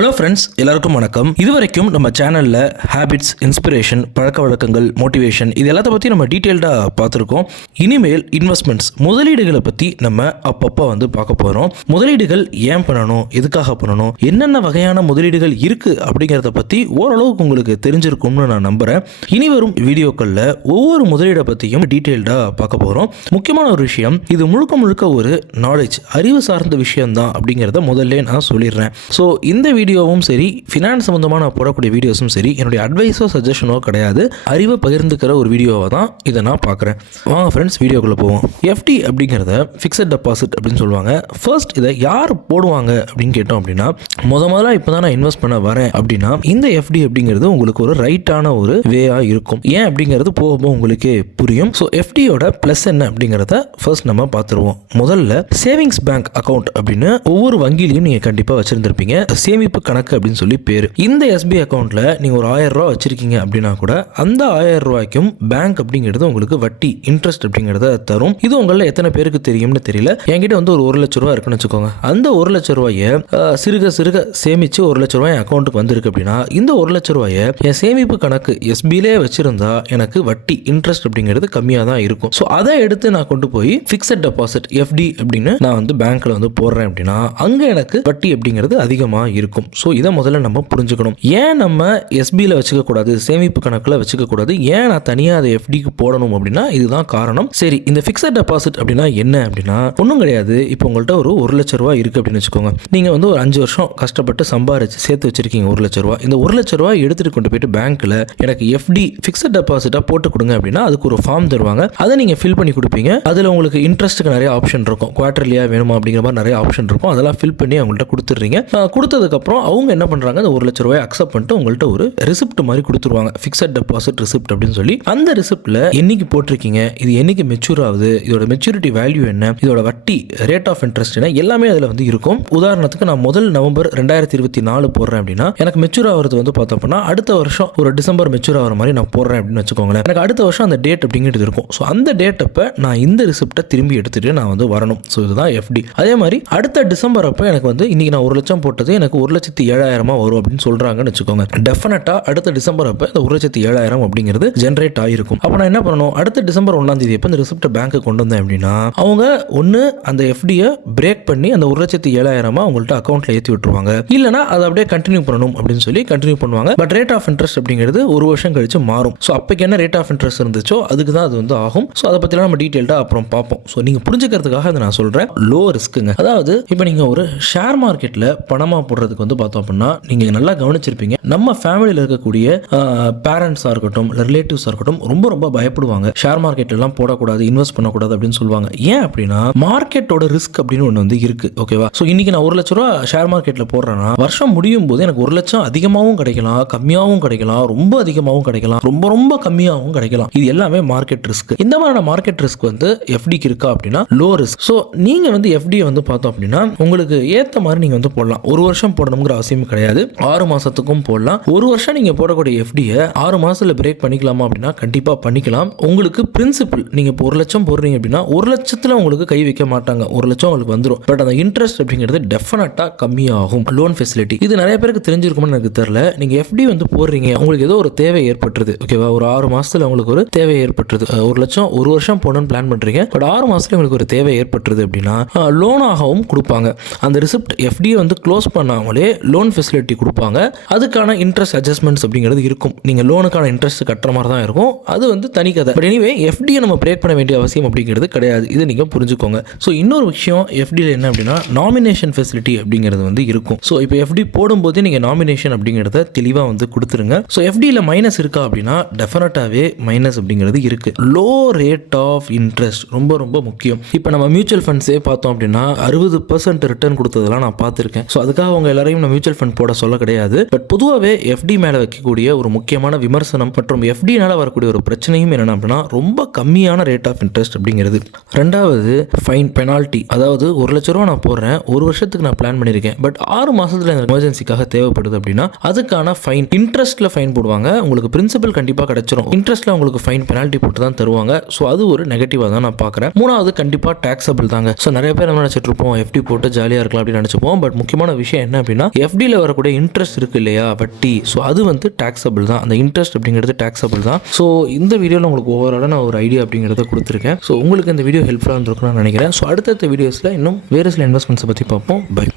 Hello friends, எல்லாருக்கும் வணக்கம். இதுவரைக்கும் நம்ம சேனலில் ஹேபிட்ஸ், இன்ஸ்பிரேஷன், பழக்க வழக்கங்கள், மோட்டிவேஷன் இது எல்லாத்த பற்றி நம்ம டீட்டெயில்டாக பார்த்துருக்கோம். இனிமேல் இன்வெஸ்ட்மெண்ட்ஸ், முதலீடுகளை பற்றி நம்ம அப்பப்போ பார்க்க போகிறோம். முதலீடுகள் ஏன் பண்ணணும், எதுக்காக பண்ணணும், என்னென்ன வகையான முதலீடுகள் இருக்குது அப்படிங்கிறத பற்றி ஓரளவுக்கு உங்களுக்கு தெரிஞ்சிருக்கும்னு நான் நம்புகிறேன். இனி வரும் வீடியோக்களில் ஒவ்வொரு முதலீடை பற்றியும் டீட்டெயில்டாக பார்க்க போகிறோம். முக்கியமான ஒரு விஷயம், இது முழுக்க ஒரு நாலேஜ், அறிவு சார்ந்த விஷயம்தான் அப்படிங்கிறத முதல்ல நான் சொல்லிடுறேன். ஸோ இந்த வீடியோவும் சரி, ஃபினான்ஸ் சம்பந்தமாக நான் போடக்கூடிய வீடியோஸும் சரி, என்னுடைய அட்வைஸோ சஜஷனோ கிடையாது, அறிவை பகிர்ந்துக்கிற ஒரு வீடியோவை தான் இதை நான் பார்க்குறேன். வாங்க ஃப்ரெண்ட்ஸ், வீடியோக்குள்ளே போவோம். எஃப்டி அப்படிங்கிறத ஃபிக்ஸட் டெபாசிட் அப்படின்னு சொல்லுவாங்க. ஃபர்ஸ்ட் இதை யார் போடுவாங்க அப்படின்னு கேட்டோம் அப்படின்னா, முதல்ல இப்போ தான் நான் இன்வெஸ்ட் பண்ண வரேன் அப்படின்னா இந்த எஃப்டி அப்படிங்கிறது உங்களுக்கு ஒரு ரைட்டான ஒரு வேயாக இருக்கும். ஏன் அப்படிங்கிறது போக உங்களுக்கே புரியும். ஸோ எஃப்டியோட ப்ளஸ் என்ன அப்படிங்கிறத ஃபர்ஸ்ட் நம்ம பார்த்துருவோம். முதல்ல சேவிங்ஸ் பேங்க் அக்கௌண்ட் அப்படின்னு ஒவ்வொரு வங்கியிலையும் நீங்கள் கண்டிப்பாக வச்சுருந்துருப்பீங்க. சேமிப்பு கணக்கு அப்படின்னு சொல்லி பேரு. இந்த எஸ்பி அக்கௌண்ட்ல நீங்க ஒரு 1000 ரூபாய் வச்சிருக்கீங்க அப்படின்னா கூட அந்த 1000 ரூபாய்க்கும் பேங்க் அப்படிங்கிறது உங்களுக்கு வட்டி, இன்ட்ரெஸ்ட் அப்படிங்கிறத தரும். இது உங்கள எத்தனை பேருக்கு தெரியும்னு தெரியல. என்கிட்ட ஒரு 1 லட்சம் ரூபாய் இருக்குன்னு வச்சுக்கோங்க. அந்த 1 லட்சம் ரூபாயை சிறுக சேமிச்சு 1 லட்சம் ரூபாய் அக்கௌண்ட்டுக்கு வந்திருக்கு அப்படின்னா இந்த 1 லட்சம் ரூபாயை என் சேமிப்பு கணக்கு எஸ்பிலே வச்சிருந்தா எனக்கு வட்டி, இன்ட்ரெஸ்ட் அப்படிங்கிறது கம்மியாக தான் இருக்கும். ஸோ அதை எடுத்து நான் கொண்டு போய் ஃபிக்ஸட் டெபாசிட் எஃப்டி அப்படின்னு நான் பேங்க்ல போடுறேன் அப்படின்னா அங்க எனக்கு வட்டி அப்படிங்கிறது அதிகமாக இருக்கும். ஸோ இதை முதல்ல நம்ம புரிஞ்சுக்கணும். ஏன் நம்ம எஸ்பியில் வச்சுக்க கூடாது, சேமிப்பு கணக்கில் வச்சுக்க கூடாது, ஏன் நான் தனியாக அதை எஃப்டிக்கு போடணும் அப்படின்னா இதுதான் காரணம். சரி, இந்த ஃபிக்ஸட் டெபாசிட் அப்படின்னா என்ன அப்படின்னா ஒன்றும் கிடையாது. இப்போ உங்கள்கிட்ட ஒரு 1 லட்சம் ரூபாய் இருக்கு அப்படின்னு வச்சுக்கோங்க. நீங்கள் ஒரு 5 வருஷம் கஷ்டப்பட்டு சம்பாரிச்சு சேர்த்து வச்சிருக்கீங்க 1 லட்சம் ரூபாய். இந்த 1 லட்சம் ரூபாய் எடுத்துட்டு கொண்டு போயிட்டு பேங்க்ல எனக்கு எஃப்டி ஃபிக்ஸட் டெபாசிட்டா போட்டு கொடுங்க அப்படின்னா அதுக்கு ஒரு ஃபார்ம் தருவாங்க. அதை நீங்க ஃபில் பண்ணி கொடுப்பீங்க. அதில் உங்களுக்கு இன்ட்ரெஸ்ட்டுக்கு நிறைய ஆப்ஷன் இருக்கும். குவார்டர்லியா வேணுமா அப்படிங்கிற மாதிரி நிறைய ஆப்ஷன் இருக்கும். அதெல்லாம் ஃபில் பண்ணி அவங்கள்ட்ட கொடுத்துட்றீங்க. கொடுத்ததுக்கப்புறம் அவங்க என்ன பண்றாங்க, அந்த 1 லட்சம் ரூபாய் அக்செப்ட் பண்ணிட்டு உங்கள்கிட்ட ஒரு ரிசிப்ட் மாதிரி கொடுத்துருவாங்க. ஃபிக்ஸட் டெபாசிட் ரிசிப்ட் அப்படின்னு சொல்லி. அந்த ரிசிப்ட்ல என்னைக்கு போட்டிருக்கீங்க, இது என்னைக்கு மெச்சூர் ஆகுது, இதோட மெச்சூரிட்டி வேல்யூ என்ன, இதோட வட்டி, ரேட் ஆஃப் இன்ட்ரெஸ்ட் என்ன, எல்லாமே அதில் இருக்கும். உதாரணத்துக்கு நான் முதல் நவம்பர் 2024 போடுறேன் அப்படின்னா எனக்கு மெச்சூர் ஆகிறது பார்த்தோம்னா அடுத்த வருஷம் ஒரு டிசம்பர் மெச்சூர் ஆகிற மாதிரி நான் போடுறேன் அப்படின்னு வச்சுக்கோங்களேன். எனக்கு அடுத்த வருஷம் அந்த டேட் அப்படிங்கிறது இருக்கும். ஸோ அந்த டேட் அப்போ நான் இந்த ரிசிப்டை திரும்பி எடுத்துட்டு நான் வரணும். ஸோ இதுதான் எஃப்டி. அதே மாதிரி அடுத்த டிசம்பர் அப்போ எனக்கு இன்னைக்கு நான் 1 லட்சம் போட்டது எனக்கு 1,07,000 வரும் அப்படின்னு சொல்றாங்கன்னு வச்சுக்கோங்க. டெஃபினட்டா அடுத்த டிசம்பர் அப்ப இந்த 1,07,000 அப்படிங்கிறது ஜெனரேட் ஆகிருக்கும். அப்ப நான் என்ன பண்ணணும், அடுத்த டிசம்பர் 1ஆம் தேதி அப்ப இந்த ரிசிப்ட் பேங்க்கு கொண்டு வந்தேன் அப்படின்னா அவங்க ஒன்னு அந்த எஃப்டியை பிரேக் பண்ணி அந்த 1,07,000 அவங்கள்ட்ட அக்கௌண்ட்ல ஏற்றி விட்டுருவாங்க. இல்லைனா அதை அப்படியே கண்டினியூ பண்ணணும் அப்படின்னு சொல்லி கண்டினியூ பண்ணுவாங்க. பட் ரேட் ஆஃப் இன்ட்ரெஸ்ட் அப்படிங்கிறது 1 வருஷம் கழிச்சு மாறும். ஸோ அப்பக்கு என்ன ரேட் ஆஃப் இன்ட்ரெஸ்ட் இருந்துச்சோ அதுக்கு தான் அது ஆகும். ஸோ அதை பற்றிலாம் நம்ம டீட்டெயில்டா அப்புறம் பார்ப்போம். ஸோ நீங்க புரிஞ்சுக்கிறதுக்காக அதை நான் சொல்றேன். லோ ரிஸ்க்குங்க. அதாவது இப்போ நீங்க ஒரு ஷேர் மார்க்கெட்ல பணமா போடுறதுக்கு பார்த்தோம் அப்படின்னா நீங்க நல்லா கவனிச்சிருப்பீங்க, நம்ம ஃபேமிலியில் இருக்கக்கூடிய பேரண்ட்ஸாக இருக்கட்டும், ரிலேட்டிவ்ஸாக இருக்கட்டும் ரொம்ப பயப்படுவாங்க. ஷேர் மார்க்கெட்ல எல்லாம் போடக்கூடாது, இன்வெஸ்ட் பண்ணக்கூடாது அப்படின்னு சொல்லுவாங்க. ஏன் அப்படின்னா மார்க்கெட்டோட ரிஸ்க் அப்படின்னு ஒன்று இருக்கு. ஓகேவா? ஸோ இன்னைக்கு நான் 1 லட்சம் ரூபா ஷேர் மார்க்கெட்ல போடுறேன்னா வருஷம் முடியும் போது எனக்கு 1 லட்சம் அதிகமாகவும் கிடைக்கலாம், கம்மியாகவும் கிடைக்கலாம், ரொம்ப அதிகமாகவும் கிடைக்கலாம், ரொம்ப கம்மியாகவும் கிடைக்கலாம். இது எல்லாமே மார்க்கெட் ரிஸ்க். இந்த மாதிரியான மார்க்கெட் ரிஸ்க் எஃப்டிக்கு இருக்கா அப்படின்னா லோ ரிஸ்க். ஸோ நீங்க எஃப்டியை பார்த்தோம் அப்படின்னா உங்களுக்கு ஏற்ற மாதிரி நீங்க போடலாம். 1 வருஷம் போடணுங்கிற அவசியம் கிடையாது. 6 மாசத்துக்கும் போடலாம். 1 வருஷம் நீங்க போடக்கூடிய எஃப்டியை 6 மாசத்துல பிரேக் பண்ணிக்கலாமா அப்படின்னா கண்டிப்பா பண்ணிக்கலாம். உங்களுக்கு பிரின்சிபல், நீங்க இப்போ 1 லட்சம் போடுறீங்க அப்படின்னா 1 லட்சத்துல உங்களுக்கு கை வைக்க மாட்டாங்க. 1 லட்சம் உங்களுக்கு வந்துடும். பட் அந்த இன்ட்ரெஸ்ட் அப்படிங்கிறது டெஃபினட்டா கம்மியாகும். லோன் ஃபெசிலிட்டி இது நிறைய பேருக்கு தெரிஞ்சிருக்கும்னு எனக்கு தெரியல. நீங்க எஃப்டி போடுறீங்க, உங்களுக்கு ஏதோ ஒரு தேவை ஏற்பட்டுருது. ஓகேவா? ஒரு 6 மாசத்துல உங்களுக்கு ஒரு தேவை ஏற்பட்டுருது. 1 லட்சம் 1 வருஷம் போடணும்னு பிளான் பண்றீங்க. பட் 6 மாசத்துல உங்களுக்கு ஒரு தேவை ஏற்பட்டுருது அப்படின்னா லோனாகவும் கொடுப்பாங்க. அந்த ரிசிப்ட் எஃப்டியை க்ளோஸ் பண்ணாமலே லோன் ஃபெசிலிட்டி கொடுப்பாங்க. அதுக்கான இன்ட்ரெஸ்ட் அட்ஜஸ்ட்மெண்ட்ஸ் அப்படிங்கிறது இருக்கும். நீங்க லோனுக்கான இன்ட்ரெஸ்ட் கட்டுற மாதிரி தான் இருக்கும். அது தனி கதை. பட் எனிவே எஃப்டியை நம்ம பிரேக் பண்ண வேண்டிய அவசியம் அப்படிங்கிறது கிடையாது. இது நீங்க புரிஞ்சுக்கோங்க. ஸோ இன்னொரு விஷயம் எஃப்டியில் என்ன அப்படின்னா நாமினேஷன் ஃபெசிலிட்டி அப்படிங்கிறது இருக்கும். ஸோ இப்போ எஃப்டி போடும்போது நீங்க நாமினேஷன் அப்படிங்கிறத தெளிவாக கொடுத்துருங்க. ஸோ எஃப்டியில் மைனஸ் இருக்கா அப்படின்னா டெஃபினட்டாவே மைனஸ் அப்படிங்கிறது இருக்கு. லோ ரேட் ஆஃப் இன்ட்ரெஸ்ட் ரொம்ப முக்கியம். இப்போ நம்ம மியூச்சுவல் ஃபண்ட்ஸே பார்த்தோம் அப்படின்னா 60% ரிட்டர்ன் கொடுத்ததெல்லாம் நான் பார்த்துருக்கேன். ஸோ அதுக்காக அவங்க எல்லாரையும் நம்ம மியூச்சுவல் ஃபண்ட் போட சொல்ல கிடையாது. பட் பொதுவாகவே எஃப்டி மேலே வைக்கக்கூடிய ஒரு முக்கியமான விமர்சனம் மற்றும் எஃப்டினால வரக்கூடிய ஒரு பிரச்சனையும் என்னென்ன அப்படின்னா ரொம்ப கம்மியான ரேட் ஆஃப் இன்ட்ரெஸ்ட் அப்படிங்கிறது. ரெண்டாவது ஃபைன், பெனால்ட்டி. அதாவது 1 லட்சம் ரூபா நான் போடுறேன், 1 வருஷத்துக்கு நான் பிளான் பண்ணியிருக்கேன். பட் 6 மாசத்துல எனக்கு எமர்ஜென்சிக்காக தேவைப்படுது அப்படின்னா அதுக்கான ஃபைன், இன்ட்ரெஸ்ட்ல ஃபைன் போடுவாங்க. உங்களுக்கு பிரின்சிபல் கண்டிப்பாக கிடைச்சிரும். இன்ட்ரெஸ்ட்ல உங்களுக்கு ஃபைன், பெனால்ட்டி போட்டு தான் தருவாங்க. ஸோ அது ஒரு நெகட்டிவாக தான் நான் பார்க்குறேன். மூணாவது கண்டிப்பாக டாக்ஸபிள் தாங்க. ஸோ நிறைய பேர் நம்ம நினச்சிட்டு இருப்போம் எஃப்டி போட்டு ஜாலியாக இருக்கலாம் அப்படின்னு நினச்சிப்போம். பட் முக்கியமான விஷயம் என்ன அப்படின்னா எஃப்டியில் வரக்கூடிய இன்ட்ரெஸ்ட் இருக்குது இல்லையா, வட்டி, ஸோ அது வந்து டேக்ஸபிள் தான். அந்த இன்ட்ரெஸ்ட் அப்படிங்கிறது டேக்ஸபிள் தான். ஸோ இந்த வீடியோவில் உங்களுக்கு ஓவராலாக நான் ஒரு ஐடியா அப்படிங்கிறத கொடுத்துருக்கேன். ஸோ உங்களுக்கு இந்த வீடியோ ஹெல்ப்ஃபுல்லாக இருந்திருக்குன்னு நான் நினைக்கிறேன். ஸோ அடுத்தடுத்த வீடியோஸில் இன்னும் வேறு சில இன்வெஸ்ட்மெண்ட்ஸை பற்றி பார்ப்போம். பை.